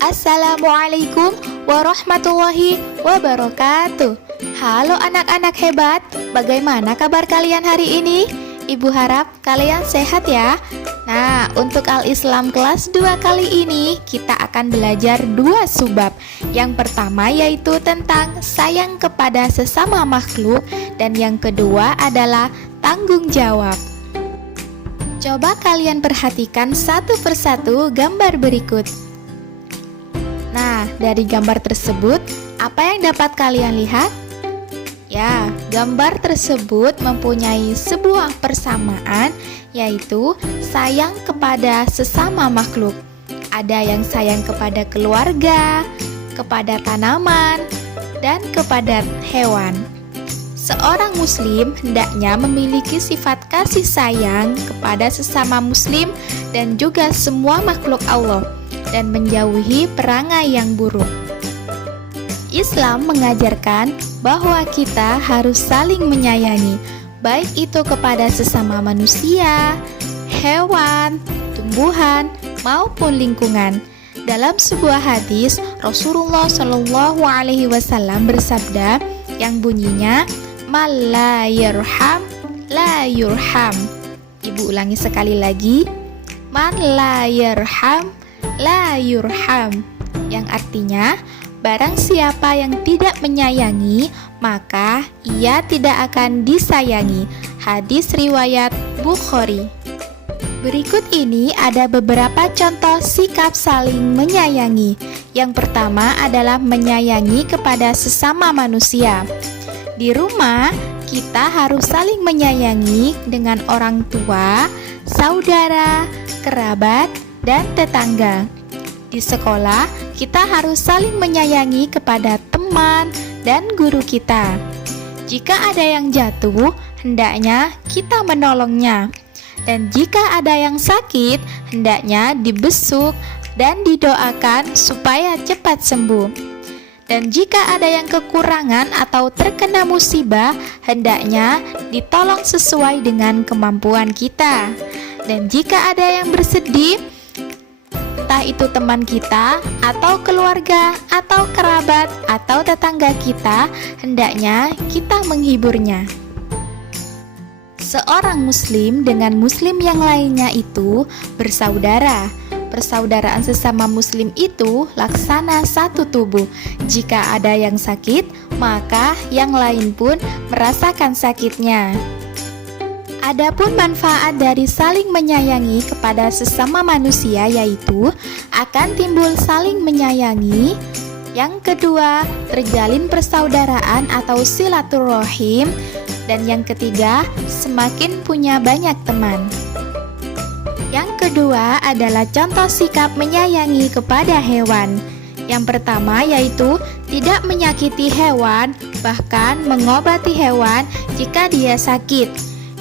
Assalamualaikum warahmatullahi wabarakatuh. Halo anak-anak hebat, bagaimana kabar kalian hari ini? Ibu harap kalian sehat ya. Nah, untuk Al-Islam kelas 2 kali ini kita akan belajar 2 subbab. Yang pertama yaitu tentang sayang kepada sesama makhluk, dan yang kedua adalah tanggung jawab. Coba kalian perhatikan satu persatu gambar berikut. Nah, dari gambar tersebut, apa yang dapat kalian lihat? Ya, gambar tersebut mempunyai sebuah persamaan, yaitu sayang kepada sesama makhluk. Ada yang sayang kepada keluarga, kepada tanaman, dan kepada hewan. Seorang muslim hendaknya memiliki sifat kasih sayang kepada sesama muslim dan juga semua makhluk Allah, dan menjauhi perangai yang buruk. Islam mengajarkan bahwa kita harus saling menyayangi, baik itu kepada sesama manusia, hewan, tumbuhan, maupun lingkungan. Dalam sebuah hadis, Rasulullah Shallallahu Alaihi Wasallam bersabda yang bunyinya, "Man la yarham, la yurham." Ibu ulangi sekali lagi, "Man la yarham, la yurham," yang artinya barang siapa yang tidak menyayangi maka ia tidak akan disayangi. Hadis riwayat Bukhari. Berikut ini ada beberapa contoh sikap saling menyayangi. Yang pertama adalah menyayangi kepada sesama manusia. Di rumah kita harus saling menyayangi dengan orang tua, saudara, kerabat, dan tetangga. Di sekolah, kita harus saling menyayangi kepada teman dan guru kita. Jika ada yang jatuh, hendaknya kita menolongnya. Dan jika ada yang sakit, hendaknya dibesuk dan didoakan supaya cepat sembuh. Dan jika ada yang kekurangan atau terkena musibah, hendaknya ditolong sesuai dengan kemampuan kita. Dan jika ada yang bersedih, entah itu teman kita, atau keluarga, atau kerabat, atau tetangga kita, hendaknya kita menghiburnya. Seorang muslim dengan muslim yang lainnya itu bersaudara. Persaudaraan sesama muslim itu laksana satu tubuh. Jika ada yang sakit, maka yang lain pun merasakan sakitnya. Adapun manfaat dari saling menyayangi kepada sesama manusia yaitu akan timbul saling menyayangi. Yang kedua, terjalin persaudaraan atau silaturahim. Dan yang ketiga, semakin punya banyak teman. Yang kedua adalah contoh sikap menyayangi kepada hewan. Yang pertama yaitu tidak menyakiti hewan, bahkan mengobati hewan jika dia sakit.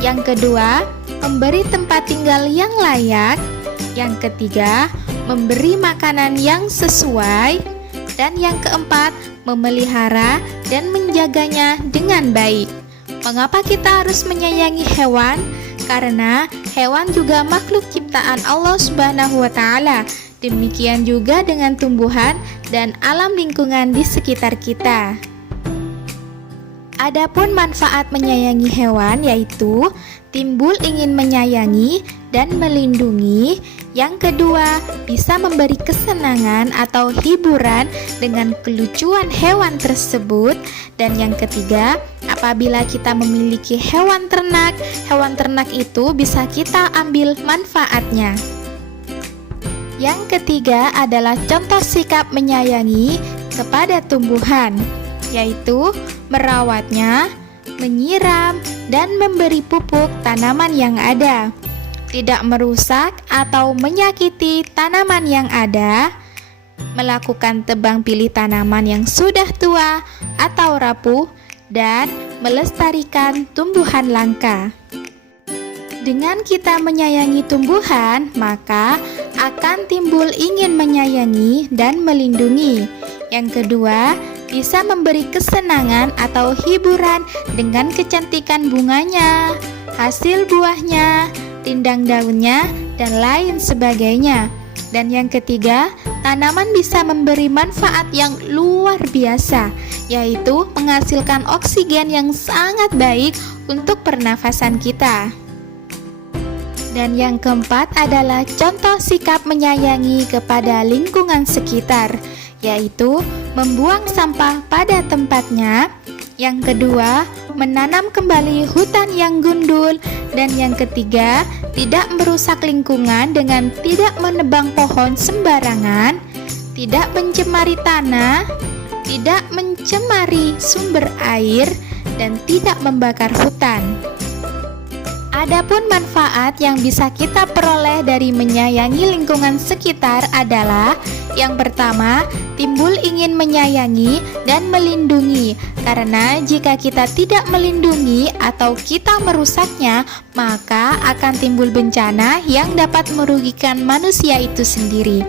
Yang kedua, memberi tempat tinggal yang layak. Yang ketiga, memberi makanan yang sesuai. Dan yang keempat, memelihara dan menjaganya dengan baik. Mengapa kita harus menyayangi hewan? Karena hewan juga makhluk ciptaan Allah Subhanahu wa Ta'ala. Demikian juga dengan tumbuhan dan alam lingkungan di sekitar kita. Adapun manfaat menyayangi hewan yaitu timbul ingin menyayangi dan melindungi. Yang kedua, bisa memberi kesenangan atau hiburan dengan kelucuan hewan tersebut. Dan yang ketiga, apabila kita memiliki hewan ternak itu bisa kita ambil manfaatnya. Yang ketiga adalah contoh sikap menyayangi kepada tumbuhan, yaitu merawatnya, menyiram, dan memberi pupuk tanaman yang ada. Tidak merusak atau menyakiti tanaman yang ada, melakukan tebang pilih tanaman yang sudah tua atau rapuh, dan melestarikan tumbuhan langka. Dengan kita menyayangi tumbuhan, maka akan timbul ingin menyayangi dan melindungi. Yang kedua, bisa memberi kesenangan atau hiburan dengan kecantikan bunganya, hasil buahnya, rindang daunnya, dan lain sebagainya. Dan yang ketiga, tanaman bisa memberi manfaat yang luar biasa, yaitu menghasilkan oksigen yang sangat baik untuk pernafasan kita. Dan yang keempat adalah contoh sikap menyayangi kepada lingkungan sekitar, yaitu membuang sampah pada tempatnya. Yang kedua, menanam kembali hutan yang gundul. Dan yang ketiga, tidak merusak lingkungan dengan tidak menebang pohon sembarangan, tidak mencemari tanah, tidak mencemari sumber air, dan tidak membakar hutan. Adapun manfaat yang bisa kita peroleh dari menyayangi lingkungan sekitar adalah yang pertama, timbul ingin menyayangi dan melindungi. Karena jika kita tidak melindungi atau kita merusaknya, maka akan timbul bencana yang dapat merugikan manusia itu sendiri.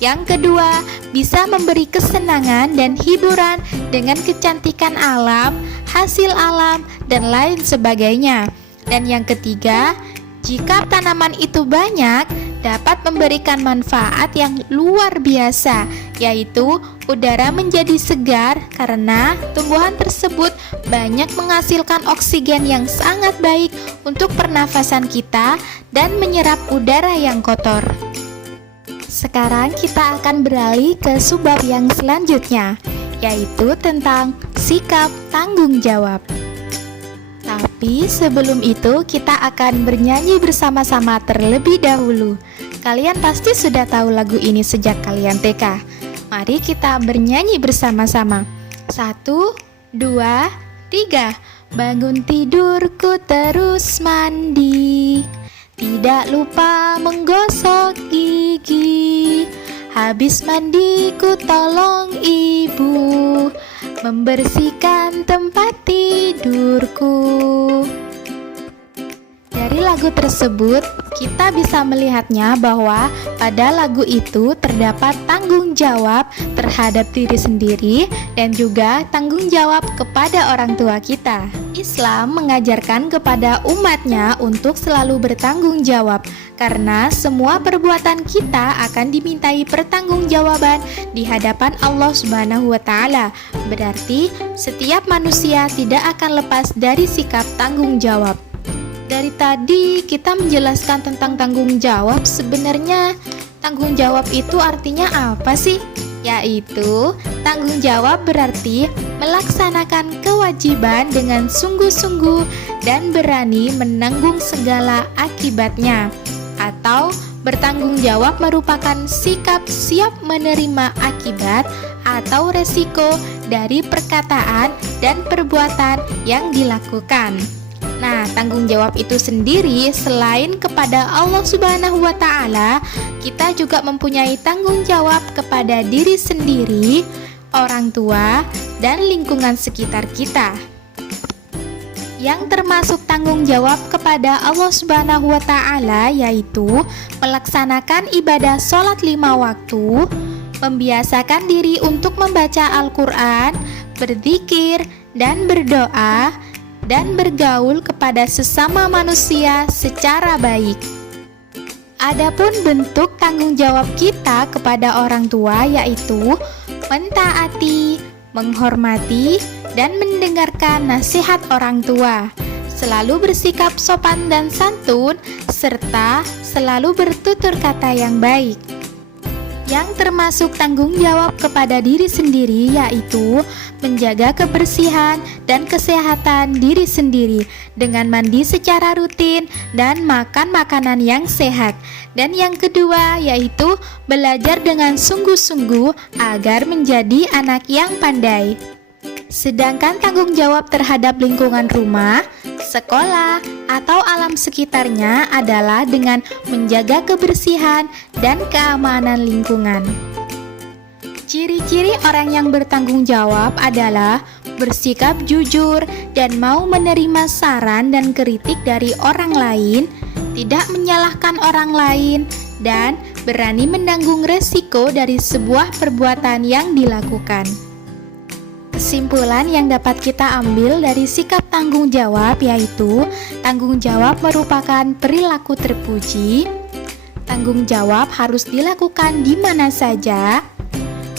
Yang kedua, bisa memberi kesenangan dan hiburan dengan kecantikan alam, hasil alam, dan lain sebagainya. Dan yang ketiga, jika tanaman itu banyak, dapat memberikan manfaat yang luar biasa, yaitu udara menjadi segar karena tumbuhan tersebut banyak menghasilkan oksigen yang sangat baik untuk pernafasan kita dan menyerap udara yang kotor. Sekarang kita akan beralih ke subbab yang selanjutnya, yaitu tentang sikap tanggung jawab. Tapi sebelum itu kita akan bernyanyi bersama-sama terlebih dahulu. Kalian pasti sudah tahu lagu ini sejak kalian TK. Mari kita bernyanyi bersama-sama. 1, 2, 3. Bangun tidurku terus mandi, tidak lupa menggosok gigi. Habis mandi ku tolong ibu membersihkan tempat tidurku. Dari lagu tersebut, kita bisa melihatnya bahwa pada lagu itu terdapat tanggung jawab terhadap diri sendiri dan juga tanggung jawab kepada orang tua kita. Islam mengajarkan kepada umatnya untuk selalu bertanggung jawab, karena semua perbuatan kita akan dimintai pertanggungjawaban di hadapan Allah Subhanahu wa Ta'ala. Berarti setiap manusia tidak akan lepas dari sikap tanggung jawab. Dari tadi kita menjelaskan tentang tanggung jawab. Sebenarnya tanggung jawab itu artinya apa sih? Yaitu tanggung jawab berarti melaksanakan kewajiban dengan sungguh-sungguh dan berani menanggung segala akibatnya. Atau bertanggung jawab merupakan sikap siap menerima akibat atau resiko dari perkataan dan perbuatan yang dilakukan. Nah, tanggung jawab itu sendiri selain kepada Allah Subhanahu wa Ta'ala, kita juga mempunyai tanggung jawab kepada diri sendiri, orang tua, dan lingkungan sekitar kita. Yang termasuk tanggung jawab kepada Allah Subhanahu wa Ta'ala yaitu melaksanakan ibadah sholat 5 waktu, membiasakan diri untuk membaca Al-Quran, berzikir, dan berdoa, dan bergaul kepada sesama manusia secara baik. Adapun bentuk tanggung jawab kita kepada orang tua yaitu mentaati, menghormati, dan mendengarkan nasihat orang tua, selalu bersikap sopan dan santun, serta selalu bertutur kata yang baik. Yang termasuk tanggung jawab kepada diri sendiri yaitu menjaga kebersihan dan kesehatan diri sendiri dengan mandi secara rutin dan makan makanan yang sehat. Dan yang kedua yaitu belajar dengan sungguh-sungguh agar menjadi anak yang pandai. Sedangkan tanggung jawab terhadap lingkungan rumah, sekolah, atau alam sekitarnya adalah dengan menjaga kebersihan dan keamanan lingkungan. Ciri-ciri orang yang bertanggung jawab adalah bersikap jujur dan mau menerima saran dan kritik dari orang lain, tidak menyalahkan orang lain, dan berani menanggung resiko dari sebuah perbuatan yang dilakukan. Kesimpulan yang dapat kita ambil dari sikap tanggung jawab yaitu tanggung jawab merupakan perilaku terpuji. tanggung jawab harus dilakukan di mana saja?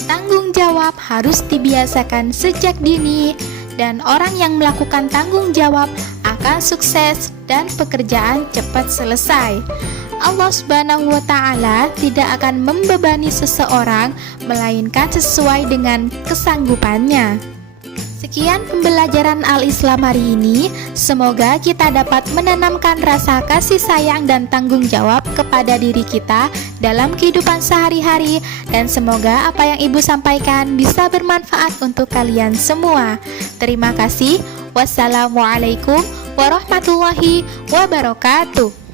Tanggung jawab harus dibiasakan sejak dini, dan orang yang melakukan tanggung jawab akan sukses dan pekerjaan cepat selesai. Allah Subhanahu wa Ta'ala tidak akan membebani seseorang, melainkan sesuai dengan kesanggupannya. Sekian pembelajaran Al-Islam hari ini. Semoga kita dapat menanamkan rasa kasih sayang dan tanggung jawab kepada diri kita dalam kehidupan sehari-hari, dan semoga apa yang Ibu sampaikan bisa bermanfaat untuk kalian semua. Terima kasih. Wassalamualaikum warahmatullahi wabarakatuh.